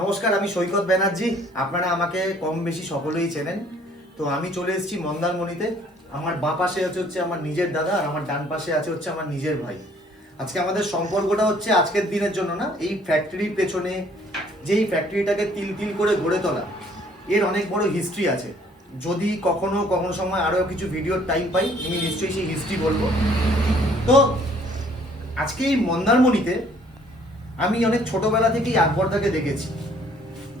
নমস্কার, আমি সৈকত ব্যানার্জি। আপনারা আমাকে কম বেশি সকলেই চেনেন। তো আমি চলে এসেছি মন্দারমণিতে। আমার বাঁ পাশে হচ্ছে আমার নিজের দাদা, আর আমার ডান পাশে হচ্ছে আমার নিজের ভাই। আজকে আমাদের সম্পর্কটা হচ্ছে আজকের দিনের জন্য না, এই ফ্যাক্টরির পেছনে যেই ফ্যাক্টরিটাকে তিল তিল করে গড়ে তোলা, এর অনেক বড় হিস্ট্রি আছে। যদি কখনো কখনো সময় আরও কিছু ভিডিওর টাইম পাই, আমি নিশ্চয়ই সেই হিস্ট্রি বলবো। তো আজকে এই মন্দারমণিতে আমি অনেক ছোটবেলা থেকেই আকবরদাকে দেখেছি।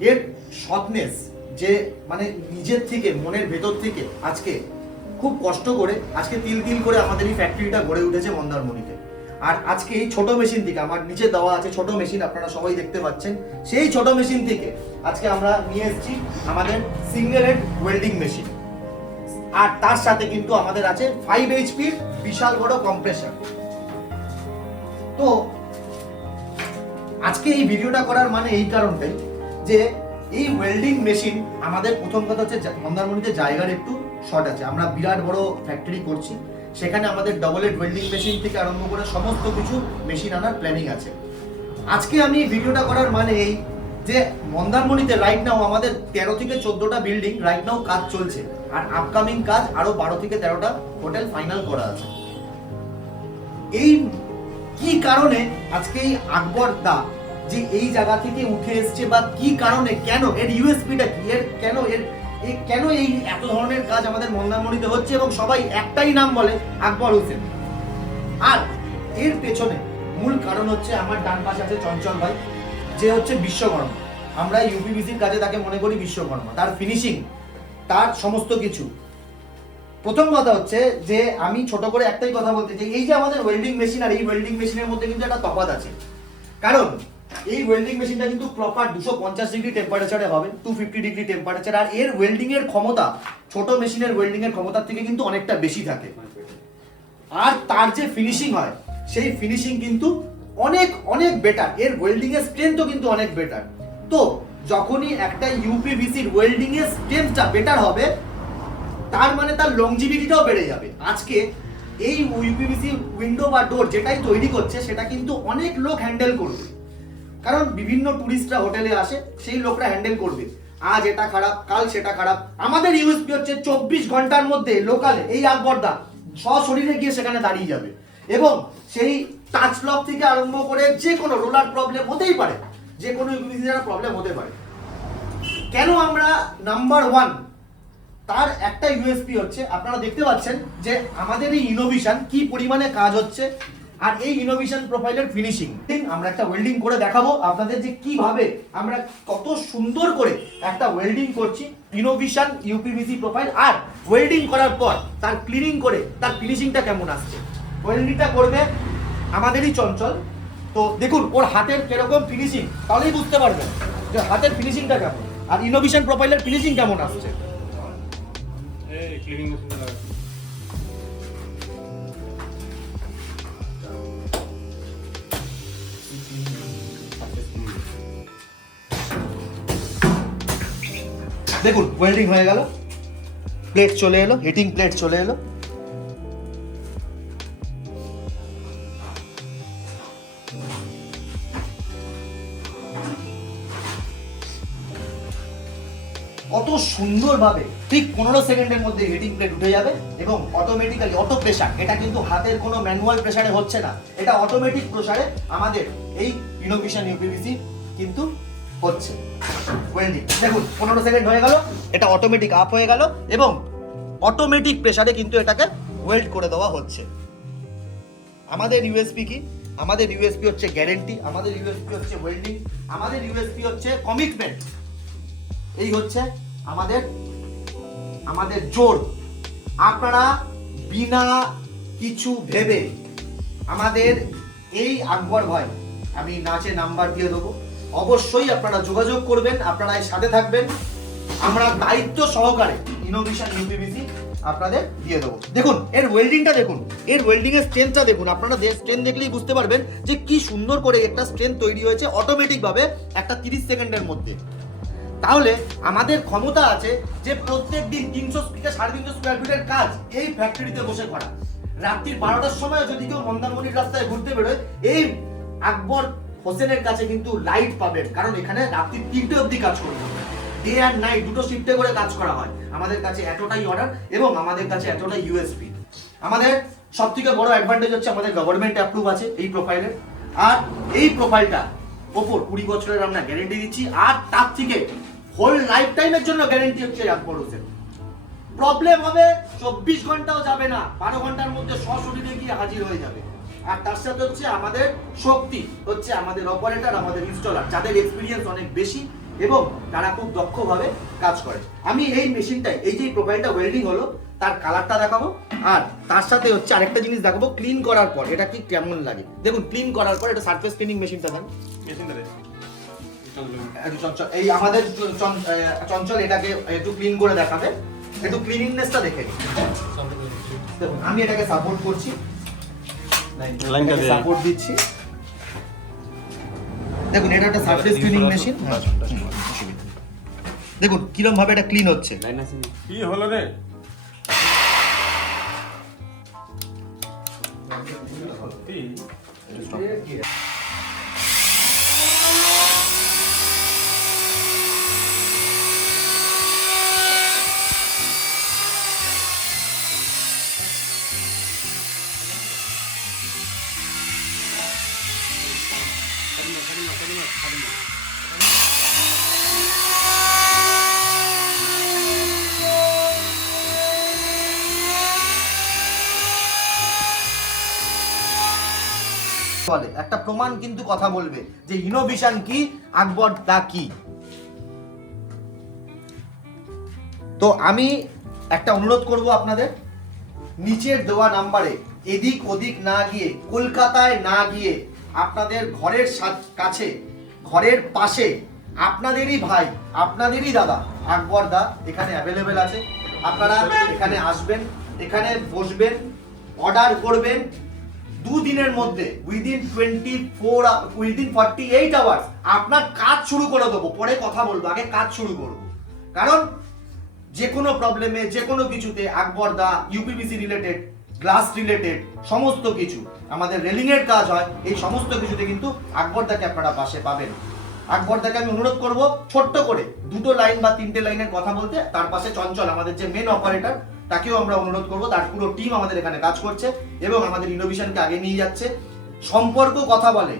এর সৎনেস, যে মানে নিজের থেকে মনের ভেতর থেকে আজকে খুব কষ্ট করে আজকে তিল তিল করে আমাদের এই ফ্যাক্টরিটা গড়ে উঠেছে মন্দারমণিতে। আর আজকে এই ছোট মেশিন থেকে, আমার নিচে দেওয়া আছে ছোট মেশিন, আপনারা সবাই দেখতে পাচ্ছেন, সেই ছোট মেশিন থেকে আজকে আমরা নিয়ে এসেছি আমাদের সিঙ্গেল হেড ওয়েল্ডিং মেশিন। আর তার সাথে কিন্তু আমাদের আছে 5 এইচপির বিশাল বড় কম্প্রেসার। তো আজকে এই ভিডিওটা করার মানে এই কারণটাই যে এই ওয়েল্ডিং মেশিন আমাদের প্রথম কথা হচ্ছে মন্দারমণিতে জায়গার একটু শর্ট আছে। আমরা বিরাট বড় ফ্যাক্টরি করছি, সেখানে আমাদের ডবল হেড ওয়েল্ডিং মেশিন থেকে আরম্ভ করে সমস্ত কিছু মেশিন আনার প্ল্যানিং আছে। আজকে আমি ভিডিওটা করার মানে এই যে মন্দারমণিতে রাইট নাও আমাদের 13 থেকে 14টা বিল্ডিং রাইট নাও কাজ চলছে, আর আপকামিং কাজ আরো 12 থেকে 13টা হোটেল ফাইনাল করা আছে। এই কি কারণে আজকে এই আকবর দা যে এই জায়গা থেকে উঠে এসছে, বা কি কারণে, কেন, এর ইউএসপিটা কি, এর কেন এই এত ধরনের কাজ আমাদের মন্দারমণিতে হচ্ছে, এবং সবাই একটাই নাম বলে আকবর হোসেন। আর এর পেছনে মূল কারণ হচ্ছে আমার ডান পাশে আছে চঞ্চল ভাই, যে হচ্ছে বিশ্বকর্মা। আমরা ইউপিবিসির কাজে তাকে মনে করি বিশ্বকর্মা। তার ফিনিশিং, তার সমস্ত কিছু। প্রথম কথা হচ্ছে যে আমি ছোট করে একটাই কথা বলতে চাই, এই যে আমাদের ওয়েল্ডিং মেশিন আর এই ওয়েল্ডিং মেশিনের মধ্যে কিন্তু একটা তফাৎ আছে। কারণ এই ওয়েল্ডিং মেশিনটা কিন্তু প্রপার 250 ডিগ্রি টেম্পারেচারে হবে, 250 ডিগ্রি টেম্পারেচার। আর এর ওয়েল্ডিং এর ক্ষমতা ছোট মেশিনের ওয়েল্ডিং এর ক্ষমতার থেকে কিন্তু অনেকটা বেশি থাকে। আর তার যে ফিনিশিং হয়, সেই ফিনিশিং কিন্তু অনেক অনেক বেটার। এর ওয়েল্ডিং এর স্ট্রেংথও কিন্তু অনেক বেটার। তো যখনই একটা ইউপিভিসির ওয়েল্ডিং এর স্ট্রেংথটা বেটার হবে, তার মানে তার লংজিভিটিটাও বেড়ে যাবে। আজকে এই ইউপিভিসি উইন্ডো বা ডোর যেটাই তৈরি করছে, সেটা কিন্তু অনেক লোক হ্যান্ডেল করবে। কারণ বিভিন্ন টুরিস্টরা হোটেলে আসে, সেই লোকরা হ্যান্ডেল করবে। আজ এটা খারাপ, কাল সেটা খারাপ। আমাদের ইউএসপি হচ্ছে 24 ঘন্টার মধ্যে লোকালে এই আকবরদা সশরীরে গিয়ে সেখানে দাঁড়িয়ে যাবে, এবং সেই টাচ লক থেকে আরম্ভ করে যে কোনো রোলার প্রবলেম হতেই পারে, যে কোনো ইউপিভিসি প্রবলেম হতে পারে। কেন আমরা নাম্বার 1, তার একটা ইউএসপি হচ্ছে আপনারা দেখতে পাচ্ছেন যে আমাদের এই ইনোভেশন কি পরিমাণে কাজ হচ্ছে, আর এই ইনোভেশন প্রোফাইলের ফিনিশিং। আমরা একটা ওয়েল্ডিং করে দেখাবো আপনাদের যে কিভাবে আমরা কত সুন্দর করে একটা ওয়েল্ডিং করছি, ইনোভেশন ইউপিভিসি প্রোফাইল। আর ওয়েল্ডিং করার পর তার ক্লিনিং করে তার ফিনিশিংটা কেমন আসছে। ওয়েল্ডিংটা করবে আমাদেরই চঞ্চল। তো দেখুন ওর হাতের কিরকম ফিনিশিং, তাহলেই বুঝতে পারবেন যে হাতের ফিনিশিংটা কেমন, আর ইনোভেশন প্রোফাইলের ফিনিশিং কেমন আসছে। দেখুন ওয়েল্ডিং হয়ে গেল, প্লেট চলে এলো, হিটিং প্লেট চলে এলো। কত সুন্দরভাবে ঠিক 15 সেকেন্ডের মধ্যে হিটিং প্লেট উঠে যাবে, এবং অটোমেটিক্যালি অটো প্রেসার, এটা কিন্তু হাতের কোনো ম্যানুয়াল প্রেসারে হচ্ছে না, এটা অটোমেটিক প্রেসারে আমাদের এই ইনোভেশন ইউপিভিসি কিন্তু হচ্ছে ওয়েল্ডিং। দেখুন 15 সেকেন্ড হয়ে গেল, এটা অটোমেটিক আপ হয়ে গেল, এবং অটোমেটিক প্রেসারে কিন্তু এটাকে ওয়েল্ড করে দেওয়া হচ্ছে। আমাদের ইউএসপি কি? আমাদের ইউএসপি হচ্ছে গ্যারেন্টি, আমাদের ইউএসপি হচ্ছে ওয়েল্ডিং, আমাদের ইউএসপি হচ্ছে কমিটমেন্ট। এই হচ্ছে আমাদের জোর। আপনারা বিনা কিছু ভেবে আমাদের এই আকবর ভাই, আমি নাচে নাম্বার দিয়ে দেবো, অবশ্যই আপনারা যোগাযোগ করবেন, আপনারা এর সাথে থাকবেন। আমরা দায়িত্ব সহকারে ইনোভেশন ইউপিভিসি আপনাদের দিয়ে দেবো। দেখুন এর ওয়েল্ডিংটা, দেখুন এর ওয়েল্ডিং এর স্ট্রেংথটা দেখুন। আপনারা স্ট্রেংথ দেখলেই বুঝতে পারবেন যে কি সুন্দর করে একটা স্ট্রেংথ তৈরি হয়েছে অটোমেটিক ভাবে একটা 30 সেকেন্ডের মধ্যে। তাহলে আমাদের ক্ষমতা আছে যে প্রত্যেক দিন 300 থেকে 350 স্কয়ার ফিটের কাজ এই ফ্যাক্টরিতে বসে করা। রাত্রি 12টার সময় যদি কেউ মন্দারমণির রাস্তায় ঘুরতে বেরোয়, এই আকবর হোসেনের কাছে কিন্তু লাইট পাবেন, কারণ এখানে রাত্রি 3টে অবধি কাজ করবে, ডে অ্যান্ড নাইট দুটো শিফটে করে কাজ করা হয়। আমাদের কাছে এতটাই অর্ডার এবং আমাদের কাছে এতটাই ইউএসপি। আমাদের সবথেকে বড় অ্যাডভান্টেজ হচ্ছে আমাদের গভর্নমেন্ট অ্যাপ্রুভ আছে এই প্রোফাইলের, আর এই প্রোফাইলটা ওপর 20 বছরের আমরা গ্যারেন্টি দিচ্ছি, আর তার থেকে হোল লাইফ টাইমের জন্য গ্যারেন্টি হচ্ছে আকবর হোসেন। প্রবলেম হবে 24 ঘন্টাও যাবে না, 12 ঘন্টার মধ্যে সশরীরে গিয়ে হাজির হয়ে যাবে। আর তার সাথে হচ্ছে আমাদের শক্তি হচ্ছে আমাদের অপারেটর, আমাদের ইনস্টলার, যাদের এক্সপিরিয়েন্স অনেক বেশি এবং তারা খুব দক্ষভাবে কাজ করে। আমি এই মেশিনটাই, এই যে প্রোফাইলটা ওয়েল্ডিং হলো তার কালারটা দেখাবো, আর তার সাথে হচ্ছে আরেকটা জিনিস দেখাবো ক্লিন করার পর এটা কি কেমন লাগে। দেখুন ক্লিন করার পর এটা সারফেস ক্লিনিং মেশিনটা দেন, মেশিনটা দেন চঞ্চল, এই আমাদের চঞ্চল এটাকে একটু ক্লিন করে দেখাবে, একটু ক্লিনিংনেসটা দেখে নিন। দেখুন আমি এটাকে সাপোর্ট করছি, লাইনটা সাপোর্ট দিচ্ছি। দেখুন এটা একটা সারফেস ক্লিনিং মেশিন, দেখুন কিরকম ভাবে এটা ক্লিন হচ্ছে। কি হলো রে? বলে একটা প্রমাণ কিন্তু কথা বলবে যে ইনোভেশন কি, আকবর দা কি। তো আমি একটা অনুরোধ করব আপনাদের, নিচের দেওয়া নাম্বারে এদিক ওদিক না গিয়ে, কলকাতায় না গিয়ে, আপনাদের ঘরের কাছে, ঘরের পাশে আপনাদেরই ভাই, আপনাদেরই দাদা আকবর দা এখানে অ্যাভেলেবেল আছে। আপনারা এখানে আসবেন, এখানে বসবেন, অর্ডার করবেন, 2 দিনের মধ্যে উইদিন 48 আওয়ার্স আপনার কাজ শুরু করে দেবো। পরে কথা বলবো, আগে কাজ শুরু করব। কারণ যে কোনো প্রবলেমে, যে কোনো কিছুতে আকবর দা ইউপিভিসি রিলেটেড, গ্লাস রিলেটেড সমস্ত কিছু, আমাদের রেলিং এর কাজ হয়, এই সমস্ত কিছুতে কিন্তু আকবর দাকে আপনারা পাশে পাবেন। আকবর দাকে আমি অনুরোধ করব ছোট্ট করে 2 লাইন বা 3টে লাইনের কথা বলতে। তার পাশে চঞ্চল আমাদের যে মেন অপারেটর, তাকেও আমরা অনুরোধ করব, তার পুরো টিম আমাদের এখানে কাজ করছে এবং আমাদের ইনোভেশনকে আগে নিয়ে যাচ্ছে। সম্পর্ক কথা বলে,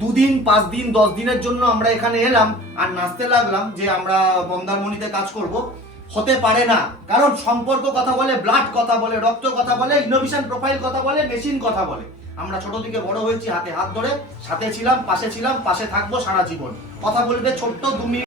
2 দিন 5 দিন 10 দিনের জন্য আমরা এখানে এলাম আর নাচতে লাগলাম যে আমরা মন্দারমণিতে কাজ করব, হতে পারে না। কারণ সম্পর্ক কথা বলে, ব্লাড কথা বলে, রক্ত কথা বলে, ইনোভেশন প্রোফাইল কথা বলে, মেশিন কথা বলে। আমরা ছোট থেকে বড় হয়েছি হাতে হাত ধরে, সাথে ছিলাম, পাশে থাকবো সারা জীবন। কথা বলবে ছোট্ট 2 মিনিট।